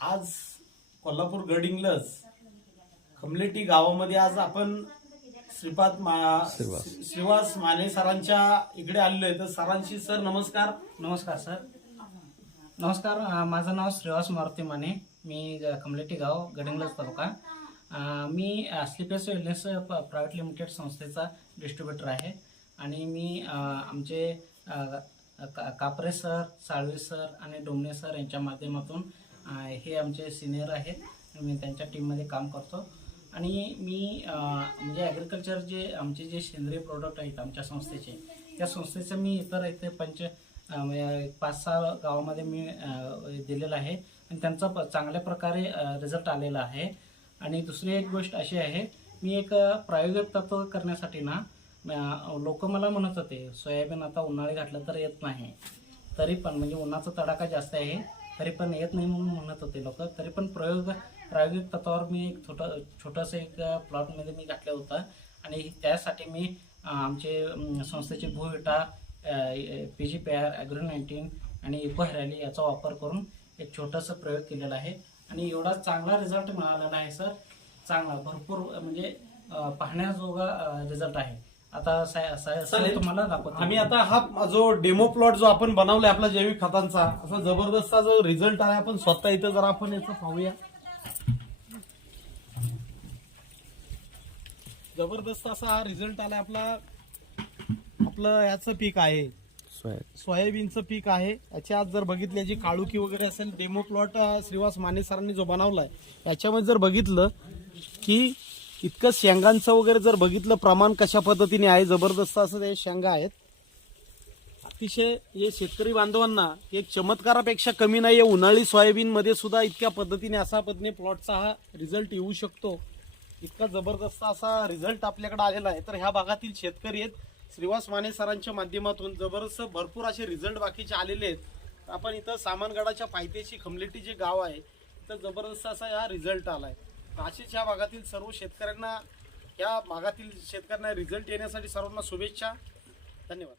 आज कोल्हापूर गडिंग्लज खमलेटी गावामध्ये आज आपण श्रीवास माने सरांच्या इकडे आलेलो आहे. तर सरांशी सर नमस्कार. नमस्कार सर. नमस्कार. माझं नाव श्रीवास मारुती माने. मी खमलेटी गाव गडिंग्लज तालुका. मी स्लीपेस वेलनेस प्रायव्हेट लिमिटेड संस्थेचा डिस्ट्रीब्युटर आहे आणि मी आमचे कापरे सर, साळवे सर आणि डोमणे सर यांच्या माध्यमातून हे आमचे सिनियर आहेत. मी त्यांच्या टीममध्ये काम करतो आणि मी म्हणजे ॲग्रिकल्चर आमचे जे सेंद्रिय प्रोडक्ट आहेत आमच्या संस्थेचे, त्या संस्थेचं मी इथे 5-6 गावामध्ये मी दिलेलं आहे आणि त्यांचा चांगल्या प्रकारे रिझल्ट आलेला आहे. आणि दुसरी एक गोष्ट अशी आहे, मी एक प्रायोगिक तत्व करण्यासाठी ना लोक मला म्हणत होते सोयाबीन आता उन्हाळी घातलं तर येत नाही, तरी पण म्हणजे उन्हाचा तडाखा जास्त आहे तरी पण येत नाही म्हणून म्हणत होते लोक. तरी पण प्रायोगिक तत्वावर मी एक छोटंसं एक प्लॉटमध्ये मी घातलं होतं आणि त्यासाठी मी आमचे संस्थेचे भूविटा, PGPR, ॲग्रो-19 आणि इको-हॅरॅली याचा वापर करून एक छोटासा प्रयोग केलेला आहे आणि एवढा चांगला रिझल्ट मिळालेला आहे सर. चांगला भरपूर म्हणजे पाहण्याजोगा रिझल्ट आहे. आता तुम्हाला दाखवतो. आम्ही आता हा जो डेमो प्लॉट जो आपण बनवलाय आपला जैविक खतांचा, असा जबरदस्त जो रिझल्ट आहे, आपण स्वतः इथं जरा आपण याचं पाहूया. जबरदस्त असा हा रिझल्ट आलाय. आपलं याचं पीक आहे सोयाबीनचं पीक आहे. याची आज जर बघितली याची काळुकी वगैरे असेल, डेमो प्लॉट श्रीवास माने सरांनी जो बनवलाय याच्यामध्ये जर बघितलं की इतकं शेंगांचं वगैरे जर बघितलं प्रमाण कशा पद्धतीने आहे, जबरदस्त असं ते शेंगा आहेत. अतिशय हे शेतकरी बांधवांना एक चमत्कारापेक्षा कमी नाही. उन्हाळी सोयाबीन मध्ये सुद्धा इतक्या पद्धतीने असा पद्धतीने प्लॉटचा हा रिझल्ट येऊ शकतो. इतका जबरदस्त असा रिझल्ट आपल्याकडे आलेला आहे. तर ह्या भागातील शेतकरी आहेत, श्रीवास माने सरांच्या माध्यमातून जबरदस्त भरपूर असे रिझल्ट बाकीचे आलेले आहेत. आपण इथं सामनगडाच्या पायथ्याशी खमलेटी जे गाव आहे तर जबरदस्त असा हा रिझल्ट आलाय. अशीच ह्या भागातील सर्व शेतकऱ्यांना, या भागातील शेतकऱ्यांना रिझल्ट येण्यासाठी सर्वांना शुभेच्छा. धन्यवाद.